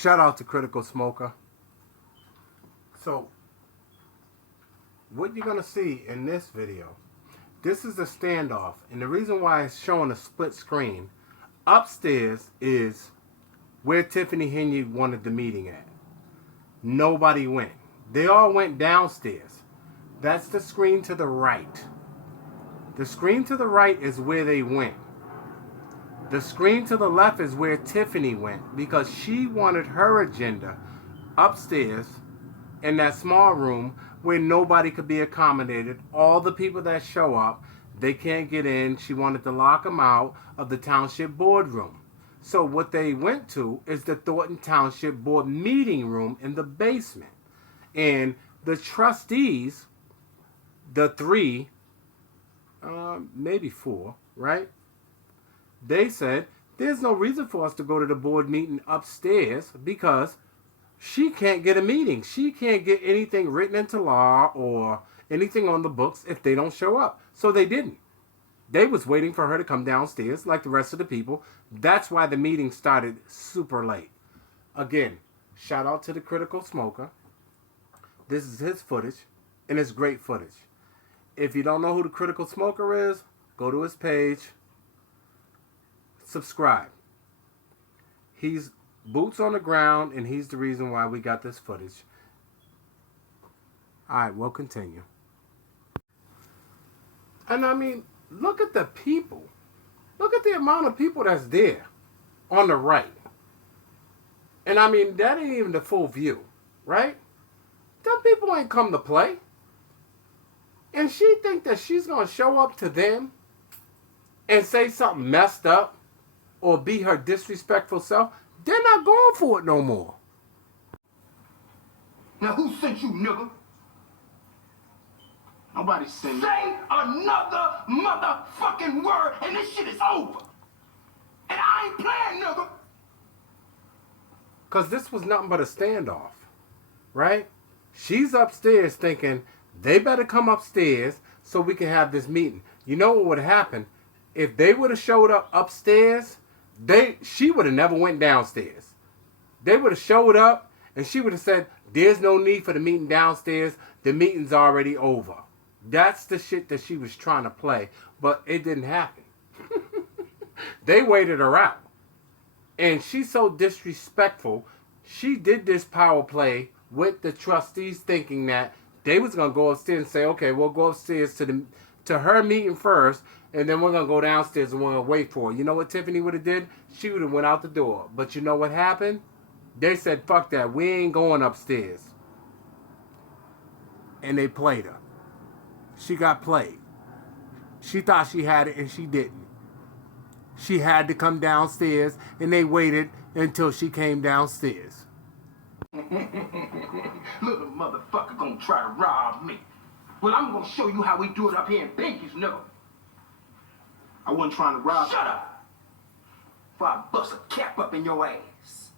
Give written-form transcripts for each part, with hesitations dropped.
Shout out to Critical Smoker. So, what you're going to see in this video, this is a standoff. And the reason why it's showing a split screen, upstairs is where Tiffany Henry wanted the meeting at. Nobody went. They all went downstairs. That's the screen to the right. The screen to the right is where they went. The screen to the left is where Tiffany went because she wanted her agenda upstairs in that small room where nobody could be accommodated. All the people that show up, they can't get in. She wanted to lock them out of the township boardroom. So what they went to is the Thornton Township Board meeting room in the basement. And the trustees, the three, maybe four, right? They said, there's no reason for us to go to the board meeting upstairs because she can't get a meeting. She can't get anything written into law or anything on the books if they don't show up. So they didn't. They was waiting for her to come downstairs like the rest of the people. That's why the meeting started super late. Again, shout out to the Critical Smoker. This is his footage, and it's great footage. If you don't know who the Critical Smoker is, go to his page. Subscribe. He's boots on the ground, and he's the reason why we got this footage. Alright, we'll continue. And I mean, look at the people. Look at the amount of people that's there on the right. And I mean, that ain't even the full view, right? Them people ain't come to play. And she think that she's going to show up to them and say something messed up or be her disrespectful self. They're not going for it no more. Now who sent you, nigga? Nobody sent me. Say another motherfucking word and this shit is over. And I ain't playing, nigga. Because this was nothing but a standoff, right? She's upstairs thinking they better come upstairs so we can have this meeting. You know what would have happened? If they would have showed up upstairs, she would have never went downstairs. They would have showed up and she would have said, there's no need for the meeting downstairs. The meeting's already over. That's the shit that she was trying to play. But it didn't happen. They waited her out. And she's so disrespectful. She did this power play with the trustees thinking that they was going to go upstairs and say, okay, we'll go upstairs to her meeting first. And then we're going to go downstairs and we're going to wait for her. You know what Tiffany would have did? She would have went out the door. But you know what happened? They said, fuck that. We ain't going upstairs. And they played her. She got played. She thought she had it and she didn't. She had to come downstairs and they waited until she came downstairs. Little motherfucker gonna try to rob me. Well, I'm gonna show you how we do it up here in Pinky's, nigga. I wasn't trying to rob. Shut up! Before I bust a cap up in your ass.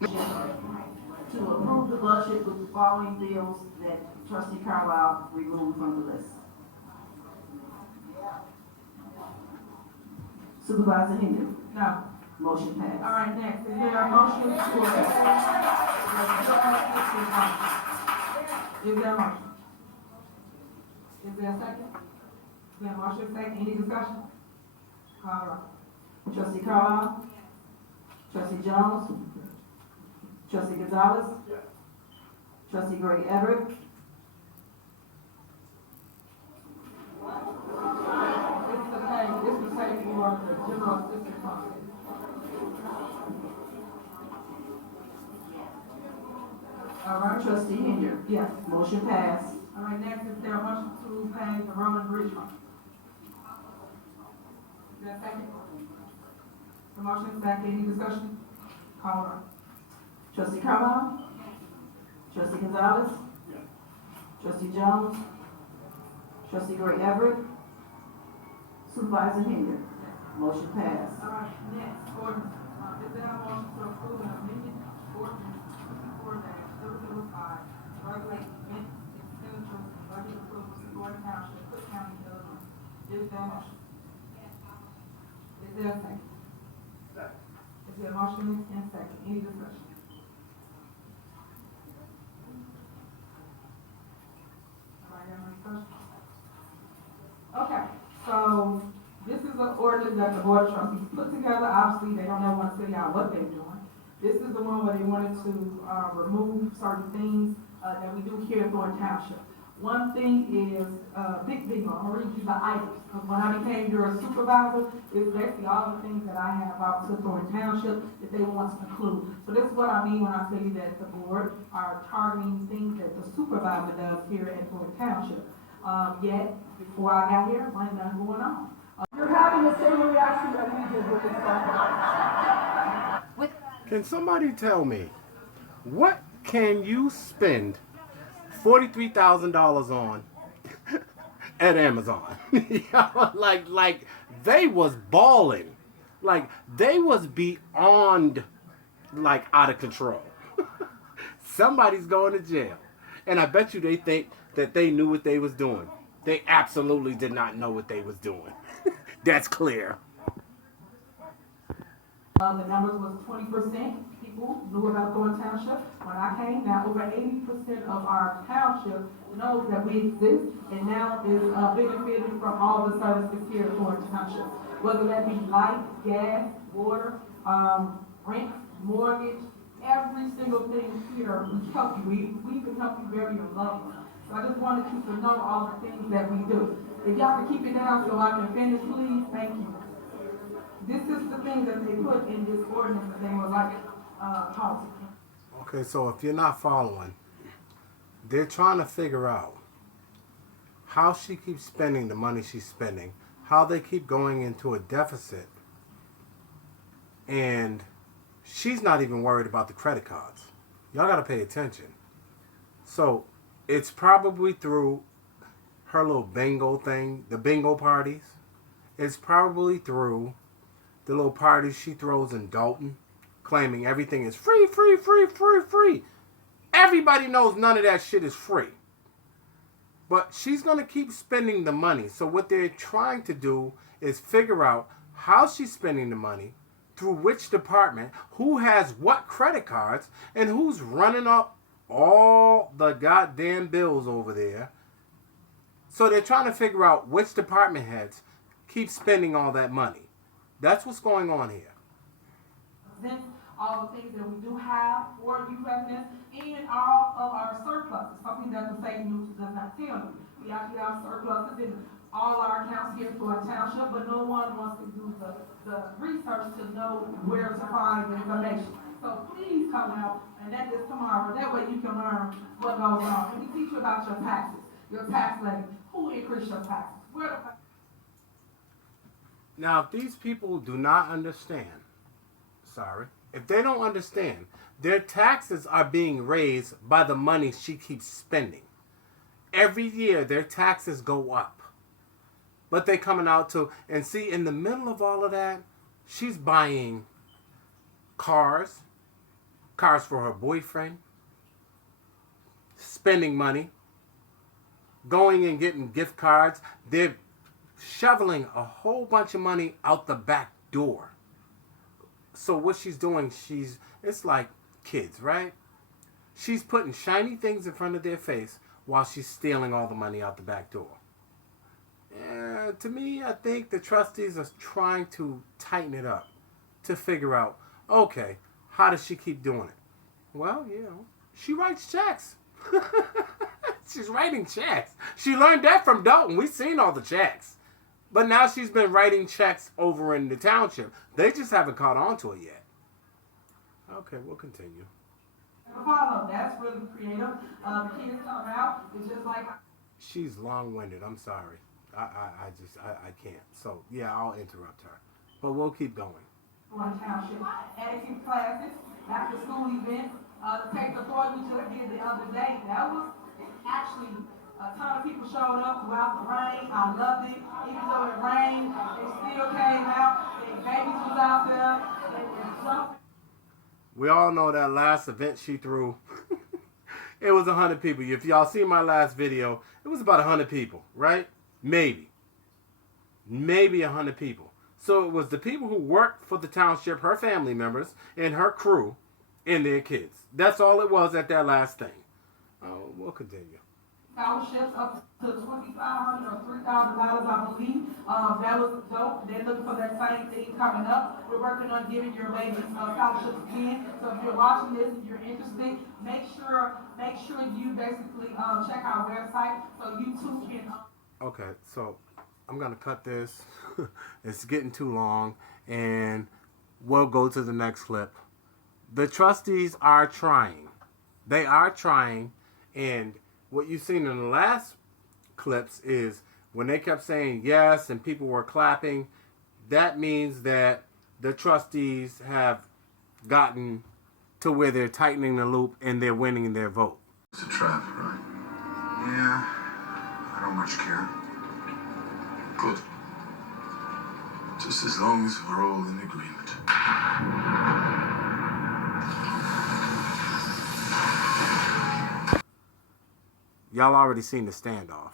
To approve the budget with the following bills that Trustee Carlisle removed from the list. Supervisor Henry? No. Motion passed. All right, next. Is there a motion for Is there a motion? Is there a second? Is there a motion second? Any discussion? Call roll. Trustee Carlisle? Trustee Jones? Trustee Gonzalez? Yes. Trustee Gray Everett? This is the pay for the general assistance fund. All right. Trustee Henry? Yes. Motion passed. All right, next, is there a motion to pay the road and bridge fund? Is there a second? The motion is second. Any discussion? Call roll. Trustee Carlisle? Trustee Gonzalez? Trustee Jones? Trustee Gray Everett? Supervisor Henry? Motion passed. All right, next, ordinance. Is there a motion to approve an amendment ordinance 24-005, regulate event expenditures and budget approvals to Gordon Township, Cook County, Illinois? Is there a motion? Is there a second? Is there a motion and second? Any discussion? ordinance that the board of trustees put together. Obviously, they don't want to tell y'all what they're doing. This is the one where they wanted to remove certain things that we do here in Thornton Township. One thing is big bingo. I'm gonna read you the items, because when I became your supervisor, it's basically all the things that I have out to Thornton Township that they want to include. So this is what I mean when I say that the board are targeting things that the supervisor does here at Thornton Township. Yet, before I got here, wasn't nothing going on. You're having the same reaction that we did with this stuff. Can somebody tell me, what can you spend $43,000 on at Amazon? like they was balling. Like they was beyond like out of control. Somebody's going to jail. And I bet you they think that they knew what they was doing. They absolutely did not know what they was doing. That's clear. The numbers was 20% people knew about Thornton Township. When I came, now over 80% of our township knows that we exist and now is benefiting from all the services here at Thornton Township. Whether that be light, gas, water, rent, mortgage, every single thing here, we help you. We can help you bury your loved one. So I just wanted you to know all the things that we do. If y'all can keep it down so I can finish, please, thank you. This is the thing that they put in this ordinance that they were like, policy. Okay, so if you're not following, they're trying to figure out how she keeps spending the money she's spending, how they keep going into a deficit, and she's not even worried about the credit cards. Y'all got to pay attention. So it's probably through her little bingo thing, the bingo parties. It's probably through the little parties she throws in Dalton, claiming everything is free, free, free, free, free. Everybody knows none of that shit is free. But she's going to keep spending the money. So what they're trying to do is figure out how she's spending the money, through which department, who has what credit cards, and who's running up all the goddamn bills over there. So they're trying to figure out which department heads keep spending all that money. That's what's going on here. Present all the things that we do have for you residents and all of our surpluses, something that the state news does not tell you. We actually have surpluses in all our accounts here for a township, but no one wants to do the research to know where to find the information. So please come out and that is tomorrow. That way you can learn what goes on. And we teach you about your taxes, your tax levy, who increased your taxes, where the... Now, if these people do not understand, if they don't understand, their taxes are being raised by the money she keeps spending. Every year, their taxes go up. But they're coming out to, and see, in the middle of all of that, she's buying cars for her boyfriend, spending money, going and getting gift cards. They're shoveling a whole bunch of money out the back door. So what she's doing, it's like kids, right? She's putting shiny things in front of their face while she's stealing all the money out the back door. To me, I think the trustees are trying to tighten it up to figure out, okay, how does she keep doing it? Well, she writes checks. She's writing checks. She learned that from Dalton. We've seen all the checks. But now she's been writing checks over in the township. They just haven't caught on to it yet. Okay, we'll continue. Follow. That's really creative. The kids come out. It's just like... She's long-winded. I'm sorry. I can't. So, yeah, I'll interrupt her. But we'll keep going. One township, etiquette classes, after school events, the take the tour we just did the other day. That was actually a ton of people showed up throughout the rain. I loved it. Even though it rained, they still came out. Their babies was out there. They were jumping. We all know that last event she threw. It was 100 people. If y'all see my last video, it was about 100 people, right? Maybe 100 people. So it was the people who worked for the township, her family members, and her crew, and their kids. That's all it was at that last thing. We'll continue. scholarships up to $2,500 or $3,000, I believe. That was dope. They're looking for that same thing coming up. We're working on giving your babies scholarships again. So if you're watching this, if you're interested, make sure you basically check our website so you too can. Okay, so I'm gonna cut this. It's getting too long, and we'll go to the next clip. The trustees are trying. They are trying, and what you've seen in the last clips is when they kept saying yes and people were clapping, that means that the trustees have gotten to where they're tightening the loop and they're winning their vote. It's a trap, right? Yeah, I don't much care. Good. Just as long as we're all in agreement. Y'all already seen the standoff.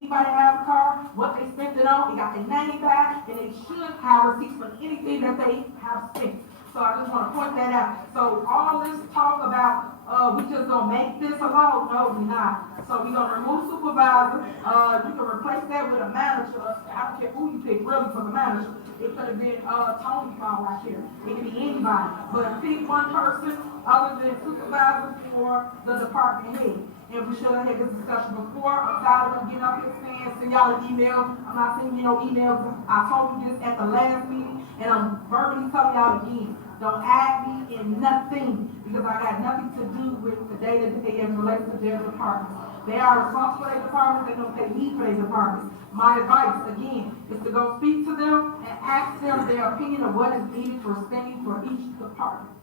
Anybody has a car, what they spent it on, they got their name back, and they should have receipts for anything that they have spent. So I just want to point that out. So all this talk about, we just gonna make this a law, no, we're not. So we're gonna remove supervisor, you can replace that with a manager. I don't care who you pick really for the manager. It could have been, Tony Paul right here. It could be anybody, but pick one person other than supervisor for the department head. And we should have had this discussion before. I'm tired of getting up here saying, send y'all an email. I'm not sending you no emails. I told you this at the last meeting, and I'm verbally telling y'all again. Don't add me in nothing, because I got nothing to do with the day-to-day as relates to their departments. They are responsible for their departments. They know what they need for their departments. My advice, again, is to go speak to them and ask them their opinion of what is needed for spending for each department.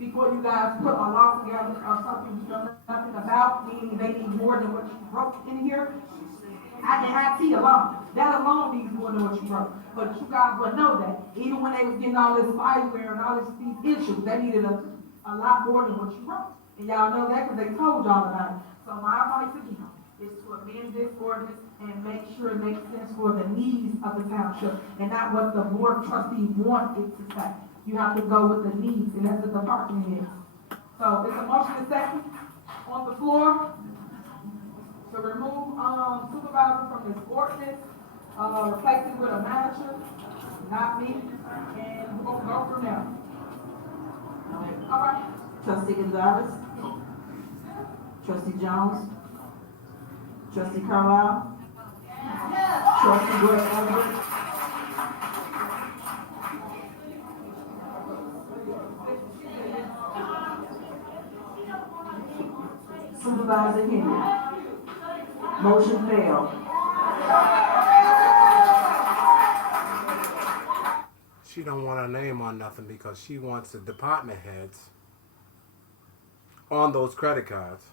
Before you guys put a law together or something you know nothing about, meaning they need more than what you wrote in here. I can have T alone. That alone needs more than what you wrote. But you guys would know that. Even when they was getting all this spyware and all these issues, they needed a lot more than what you wrote. And y'all know that because they told y'all about it. So my advice again is to amend this ordinance and make sure it makes sense for the needs of the township and not what the board of trustees want it to say. You have to go with the needs, and that's the department is. So it's a motion and second on the floor to remove supervisor from this ordinance, replace it with a manager, not me, and we're gonna go from there. All right. Trustee Gonzalez. Trustee Jones. Trustee Carlisle. Trustee Gray Everett. Supervisor Henry. Motion failed. She don't want her name on nothing because she wants the department heads on those credit cards,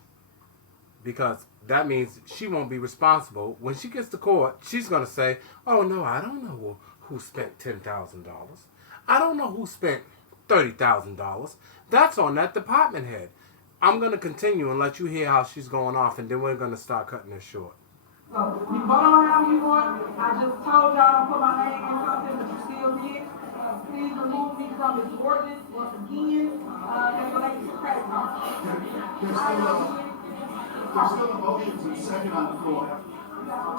because that means she won't be responsible. When she gets to court, she's going to say, oh no, I don't know who spent $10,000. I don't know who spent $30,000. That's on that department head. I'm going to continue and let you hear how she's going off, and then we're going to start cutting this short. So you vote on how you want. I just told y'all to put my name in something, but you still did. Please remove me from this ordinance once again. As relates to credit cards. There's still a motion to second on the floor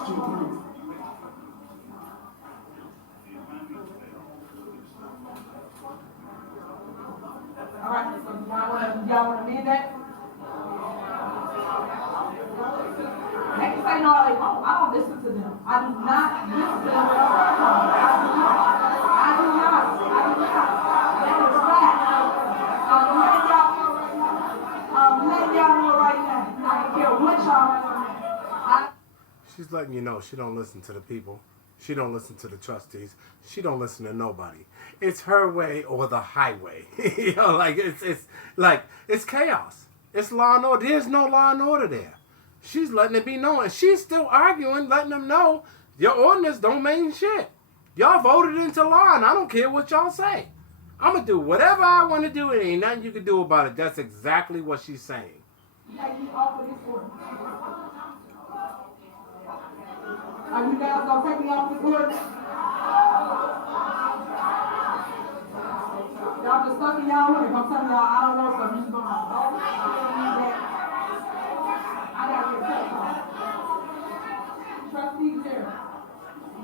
to approve. All right, so y'all want to amend that? They can say no all they want. I don't listen to them. I do not listen to them. I do not. That is fact. I'm letting y'all know right now. I don't care what y'all. She's letting you know she don't listen to the people. She don't listen to the trustees. She don't listen to nobody. It's her way or the highway. You know, like it's chaos. It's law and order. There's no law and order there. She's letting it be known. And she's still arguing, letting them know your ordinance don't mean shit. Y'all voted into law, and I don't care what y'all say. I'm going to do whatever I want to do, and ain't nothing you can do about it. That's exactly what she's saying. Are you guys gonna take me off this ordinance? Y'all just stuck in y'all way. I'm telling y'all I don't know, so I'm just gonna I gotta get paid. Trustees here.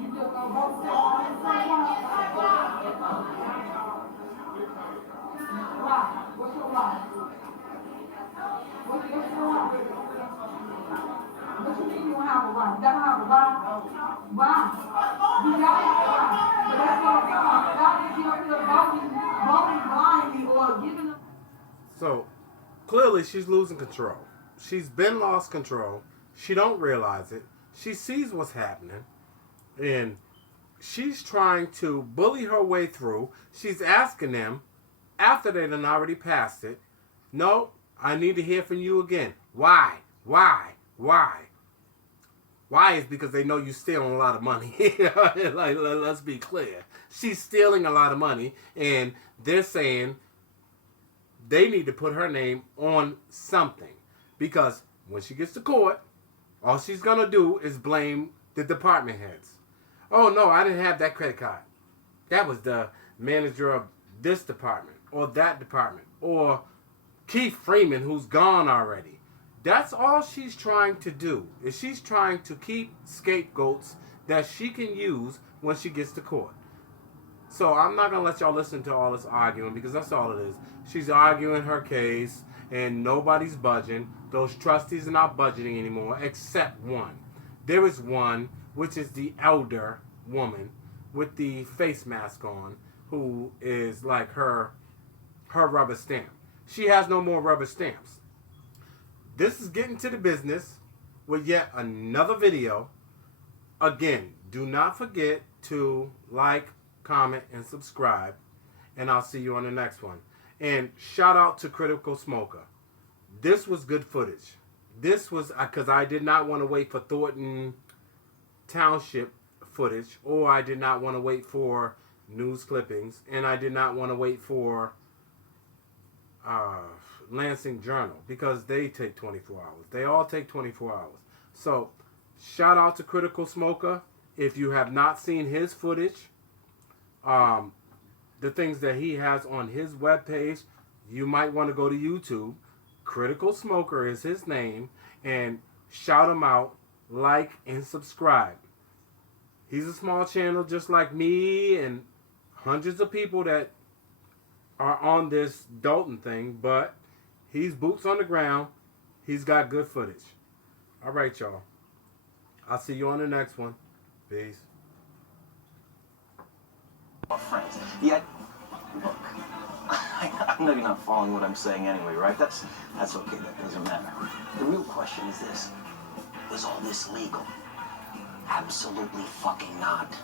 You just gonna vote for all this stuff? Why? What's your why? What's your why? What you mean you don't have a why? You don't have a why? Why? You got a why? But that's what I'm talking about. Y'all just here voting blindly or giving them. So clearly she's losing control. She's been lost control. She don't realize it. She sees what's happening, and she's trying to bully her way through. She's asking them, after they done already passed it, no, I need to hear from you again. Why? Why? Why? Why is because they know you're stealing a lot of money. Like, let's be clear. She's stealing a lot of money, and they're saying they need to put her name on something. Because when she gets to court, all she's going to do is blame the department heads. Oh, no, I didn't have that credit card. That was the manager of this department or that department or Keith Freeman, who's gone already. That's all she's trying to do, is she's trying to keep scapegoats that she can use when she gets to court. So I'm not going to let y'all listen to all this arguing, because that's all it is. She's arguing her case, and nobody's budging. Those trustees are not budgeting anymore, except one. There is one, which is the elder woman with the face mask on, who is like her rubber stamp. She has no more rubber stamps. This is getting to the business with yet another video. Again, do not forget to like, comment, and subscribe. And I'll see you on the next one. And shout out to Critical Smoker. This was good footage. This was because I did not want to wait for Thornton Township footage, or I did not want to wait for news clippings, and I did not want to wait for Lansing Journal, because they take 24 hours. They all take 24 hours. So shout out to Critical Smoker. If you have not seen his footage, the things that he has on his webpage, you might want to go to YouTube. Critical Smoker is his name, and shout him out, like, and subscribe. He's a small channel just like me and hundreds of people that are on this Dalton thing, but he's boots on the ground. He's got good footage. All right, y'all. I'll see you on the next one. Peace. Friends. Yeah, look, I know you're not following what I'm saying anyway, right? That's okay, that doesn't matter. The real question is this: was all this legal? Absolutely fucking not.